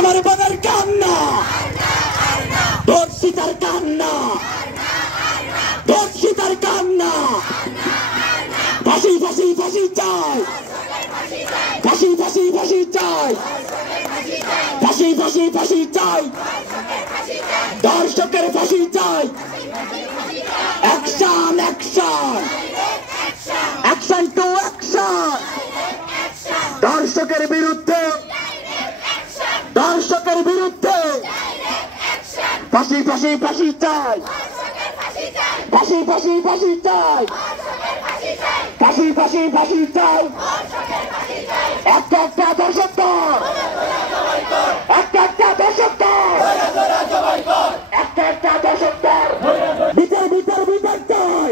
আমার বোনের কান্না, ধর্ষিতার কান্না, ধর্ষিতার কান্না। ফাঁসি ফাঁসি ফাঁসি চাই, ফাঁসি ফাঁসি ফাঁসি চাই, ফাঁসি ফাঁসি ফাঁসি চাই, ধর্ষকের ফাঁসি চাই। Action action action to action. ধর্ষকের বিরুদ্ধে, ধর্ষকের বিরুদ্ধে ফাঁসি ফাঁসি ফাঁসি চাই, ফাঁসি ফাঁসি ফাঁসি চাই, ফাঁসি ফাঁসি ফাঁসি চাই। একটা একটা দর্শক দল, একটা একটা দর্শক দল, একটা একটা দর্শক দল। বিচার বিচার বিচার চাই,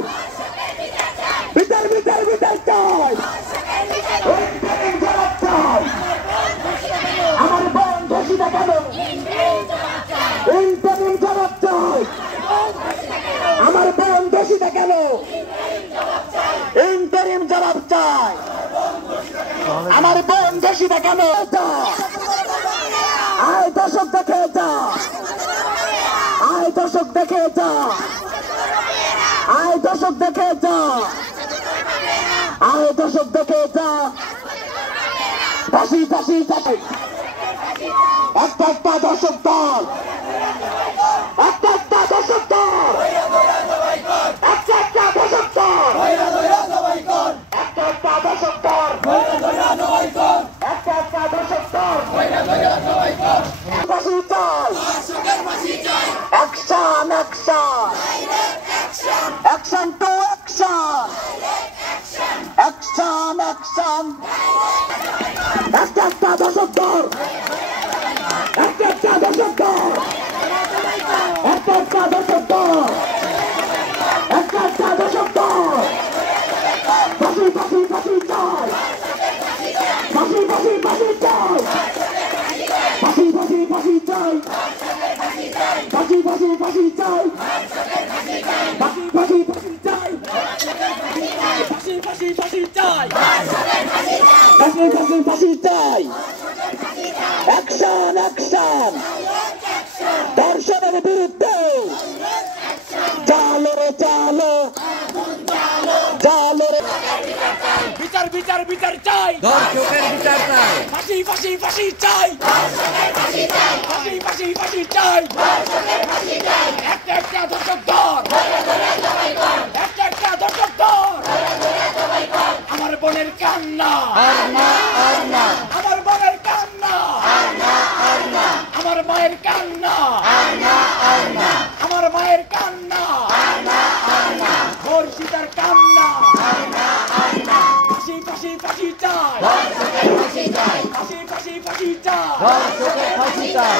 বিচার বিচার বিচার চাই, চাই। আমার বোন ধর্ষিতা কেন? ইন্টারিম জবাব চাই। আমার বোন ধর্ষিতা কেন? ইন্টারিম জবাব চাই। আমার বোন ধর্ষিতা কেন? আয় দর্শক দেখে যা, আয় দর্শক দেখে যা, আয় দর্শক দেখে যা, আয় দর্শক দেখে যা। ফাঁসি ফাঁসি ফাঁসি। একটা একটা দর্শক দল, একটা একটা দর্শক দল, একটা একটা দর্শক দল, একটা একটা দর্শক দল, একটা একটা দর্শক দল। ফাঁসি চাই, action action action to action, action action. একটা একটা দর্শক দল, একটা একটা দর্শক দল, একটা একটা দর্শক দল, একটা একটা দর্শক দল। ফাঁসি ফাঁসি ফাঁসি চাই, ফাঁসি ফাঁসি ফাঁসি চাই, ফাঁসি ফাঁসি ফাঁসি চাই, ফাঁসি ফাঁসি ফাঁসি চাই, ফাঁসি ফাঁসি ফাঁসি চাই, ফাঁসি ফাঁসি ফাঁসি চাই, ফাঁসি ফাঁসি ফাঁসি চাই। অ্যাকশন অ্যাকশন ধর্ষণের বিরুদ্ধে চালো রে চালো, চালো রে। বিচার বিচার বিচার চাই, ধর্ষকের বিচার চাই। ফাঁসি ফাঁসি ফাঁসি চাই, ফাঁসি ফাঁসি ফাঁসি চাই। একটা একটা দর্শক দল, একটা একটা দর্শক দল। আমার বোনের কান্না, আর না আর না, আমার বোনের কান্না, আমার মায়ের কান্না, আমার মায়ের কান্না, ধর্ষিতার কান্না। ফাঁসি ফাঁসি ফাঁসি চাই, ফাঁসি ফাঁসি ফাঁসি চাই, ধর্ষকের ফাঁসি চাই।